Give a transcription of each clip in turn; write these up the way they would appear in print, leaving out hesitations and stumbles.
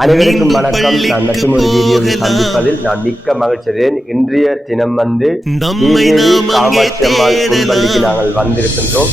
அனைவருக்கும் வணக்கம். நான் மற்றும் ஒரு வீடியோவில் சந்திப்பதில் நான் மிக்க மகிழ்ச்சியேன். இன்றைய தினம் நீர்வேலி காமாட்சி அம்மாள் முன்பள்ளிக்கு நாங்கள் வந்திருக்கின்றோம்.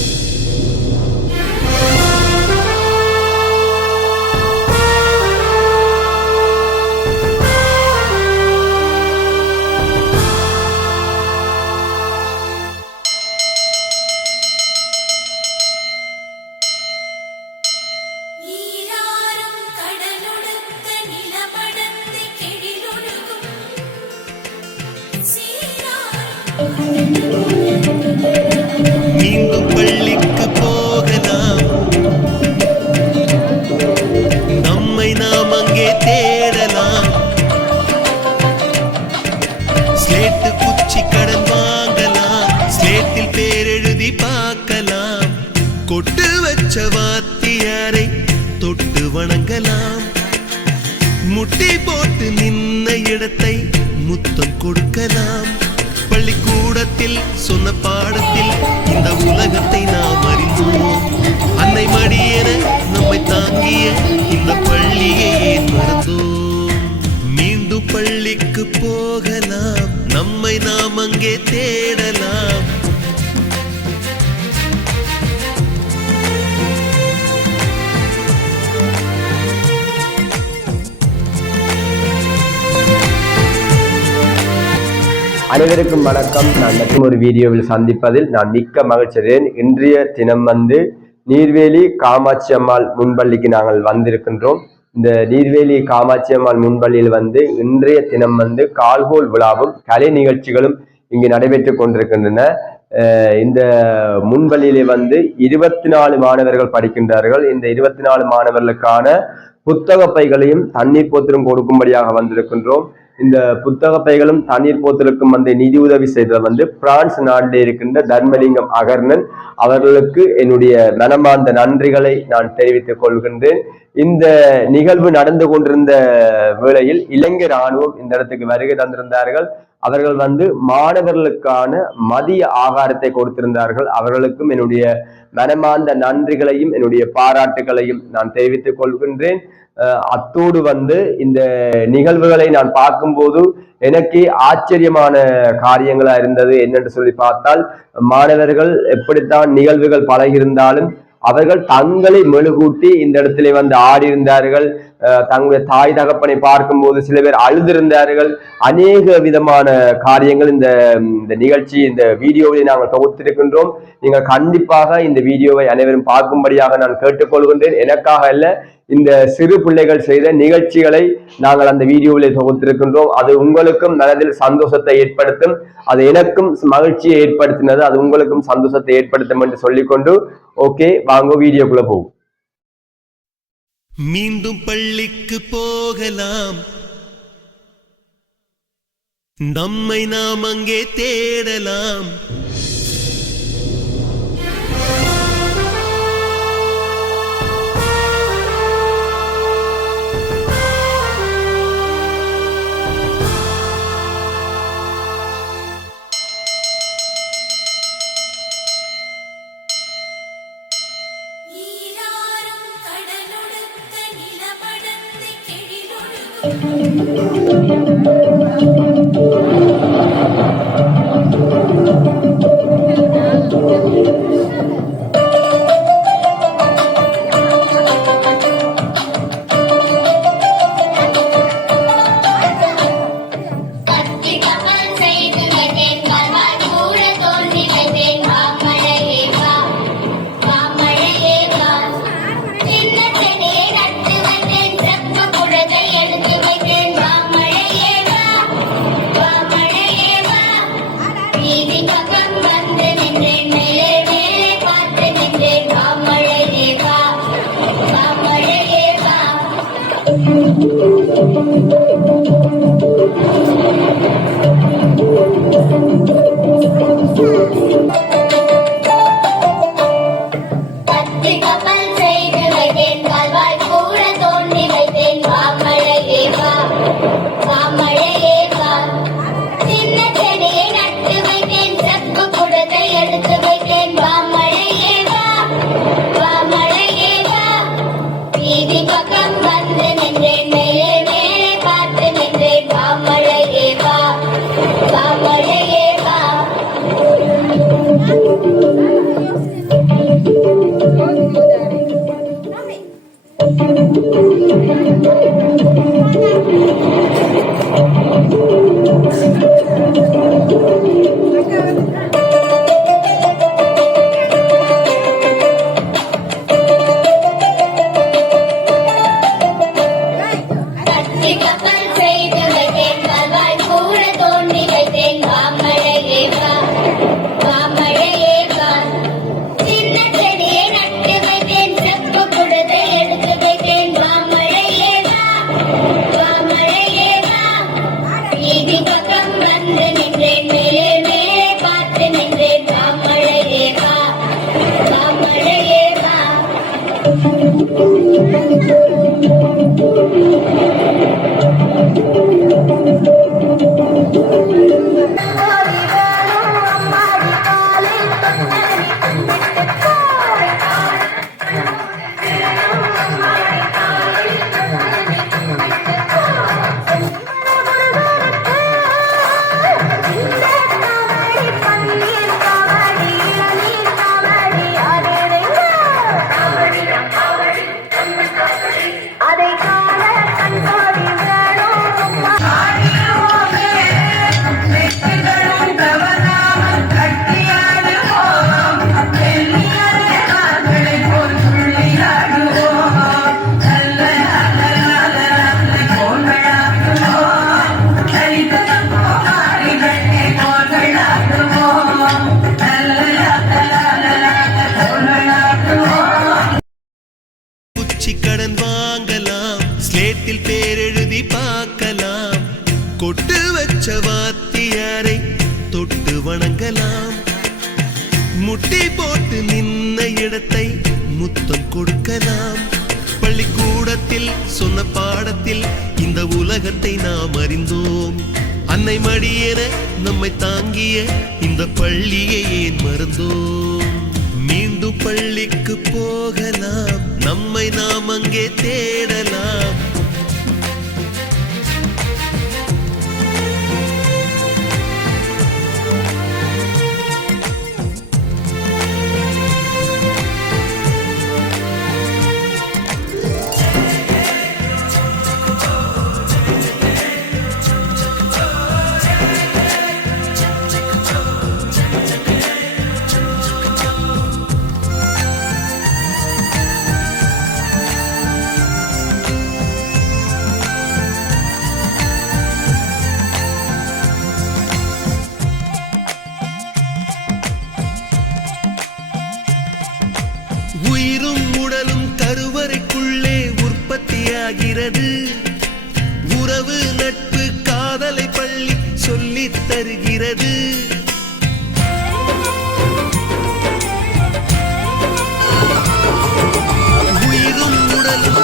மீண்டும் பள்ளிக்கு போகலாம், நம்மை நாம் அங்கே தேடலாம். ஸ்லேட்டு குச்சி கடன் வாங்கலாம், ஸ்லேட்டில் பேரெழுதி பார்க்கலாம். கொட்டு வச்ச வாத்தியாரை தொட்டு வணங்கலாம். முட்டி போட்டு நின்ன இடத்தை முத்தம் கொடுக்கலாம். பள்ளிக்கூடத்தில் சொன்ன பாடத்தில் இந்த உலகத்தை நாம் அறிந்தோம். அன்னை மடியென நம்மை தாங்கிய இந்த பள்ளியை ஏன் மறந்தோம்? மீண்டும் பள்ளிக்கு போகலாம், நம்மை நாம் அங்கே தேடலாம். அனைவருக்கும் வணக்கம். நான் மற்றும் ஒரு வீடியோவில் சந்திப்பதில் நான் மிக்க மகிழ்ச்சியேன். இன்றைய தினம் நீர்வேலி காமாட்சி அம்மாள் முன்பள்ளிக்கு நாங்கள் வந்திருக்கின்றோம். இந்த நீர்வேலி காமாட்சி அம்மாள் முன்பள்ளியில் இன்றைய தினம் கால்கோல் விழாவும் கலை நிகழ்ச்சிகளும் இங்கு நடைபெற்றுக் கொண்டிருக்கின்றன. இந்த முன்பள்ளியிலே 24 மாணவர்கள் படிக்கின்றார்கள். இந்த 24 மாணவர்களுக்கான புத்தக பைகளையும் தண்ணீர் போத்திலும் கொடுக்கும்படியாக வந்திருக்கின்றோம். இந்த புத்தக பைகளும் தண்ணீர் போத்தலுக்கும் நிதி உதவி செய்த பிரான்ஸ் நாட்டில் இருக்கின்ற தர்மலிங்கம் அகர்ணன் அவர்களுக்கு என்னுடைய மனமார்ந்த நன்றிகளை நான் தெரிவித்துக் கொள்கின்றேன். இந்த நிகழ்வு நடந்து கொண்டிருந்த வேளையில் இலங்கை ராணுவம் இந்த இடத்துக்கு வருகை தந்திருந்தார்கள். அவர்கள் மாணவர்களுக்கான மதிய ஆகாரத்தை கொடுத்திருந்தார்கள். அவர்களுக்கும் என்னுடைய மனமார்ந்த நன்றிகளையும் என்னுடைய பாராட்டுகளையும் நான் தெரிவித்துக் கொள்கின்றேன். அத்தோடு இந்த நிகழ்வுகளை நான் பார்க்கும்போது எனக்கு ஆச்சரியமான காரியங்களா இருந்தது. என்னென்று சொல்லி பார்த்தால், மாணவர்கள் எப்படித்தான் நிகழ்வுகள் பழகியிருந்தாலும் அவர்கள் தங்களை மெழுகூட்டி இந்த இடத்திலே ஆடி இருந்தார்கள். தங்களுடைய தாய் தகப்பனை பார்க்கும் போது சில பேர் அழுதிருந்தார்கள். அநேக விதமான காரியங்கள் இந்த நிகழ்ச்சி இந்த வீடியோவை நாங்கள் தொகுத்திருக்கின்றோம். நீங்கள் கண்டிப்பாக இந்த வீடியோவை அனைவரும் பார்க்கும்படியாக நான் கேட்டுக்கொள்கின்றேன். எனக்காக அல்ல, இந்த சிறு பிள்ளைகள் செய்த நிகழ்ச்சிகளை நாங்கள் அந்த வீடியோவிலே தொகுத்திருக்கின்றோம். அது உங்களுக்கும் மனதில் சந்தோஷத்தை ஏற்படுத்தும், அது எனக்கும் மகிழ்ச்சியை ஏற்படுத்தினது, அது உங்களுக்கும் சந்தோஷத்தை ஏற்படுத்தும் என்று சொல்லிக்கொண்டு ஓகே, வாங்க வீடியோக்குள்ள போவோம். மீண்டும் பள்ளிக்கு போகலாம், நம்மை நாம் அங்கே தேடலாம். பக்கம் வந்து நின்றேன். குச்சி கடன் வாங்கலாம், ஸ்லேட்டில் பேரெழுதி பார்க்கலாம், கொட்டு வச்ச வாத்தியாரை தொட்டு வணங்கலாம், முட்டி போட்டு நின்ன இடத்தை முத்தம் கொடுக்கலாம். பள்ளிக்கூடத்தில் சொன்ன பாடத்தில் இந்த உலகத்தை நாம் அறிந்தோம். அன்னை மடியென நம்மை தாங்கிய இந்த பள்ளியை ஏன் மறந்தோம்? மீண்டும் பள்ளிக்கு போகலாம், நம்மை நாம் அங்கே தேடலாம். உயிரும் உடலும் கருவறைக்குள்ளே உற்பத்தியாகிறது. உறவு நட்பு காதலை பள்ளி சொல்லித் தருகிறது. உயிரும் உடலும்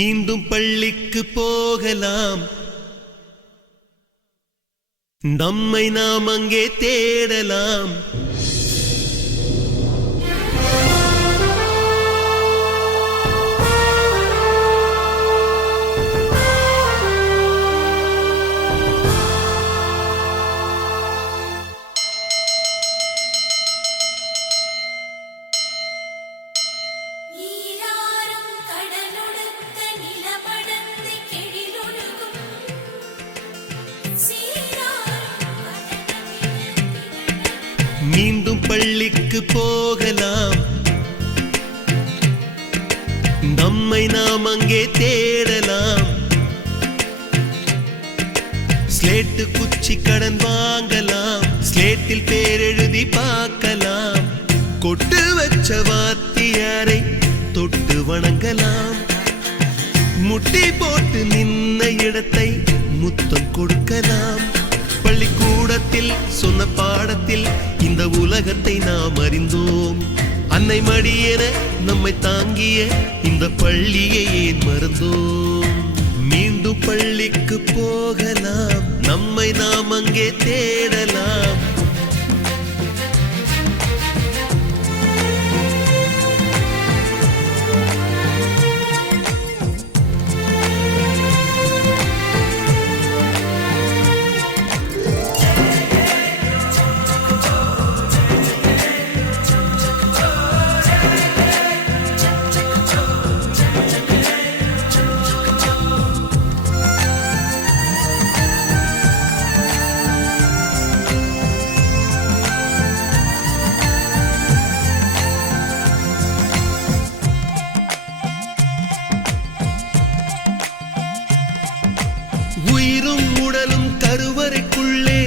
மீண்டும் பள்ளிக்கு போகலாம், நம்மை நாம் அங்கே தேடலாம். மீண்டும் பள்ளிக்கு போகலாம், நாம் அங்கே தேடலாம். ஸ்லேட்டு குச்சி கடன் வாங்கலாம், ஸ்லேட்டில் பேர் எழுதி பார்க்கலாம். கொட்டு வச்ச வாத்தியாரை தொட்டு வணங்கலாம். முட்டி போட்டு நின்ன இடத்தை முத்தம் கொடுக்கலாம். பள்ளிக்கூடத்தில் சொன்ன பாடத்தில் இந்த உலகத்தை நாம் அறிந்தோம். அன்னை மடியென நம்மை தாங்கிய இந்த பள்ளியை ஏன் மறந்தோம்? மீண்டும் பள்ளிக்கு போகலாம், நம்மை நாம் அங்கே தேடலாம். உயிரும் உடலும் கருவறைக்குள்ளே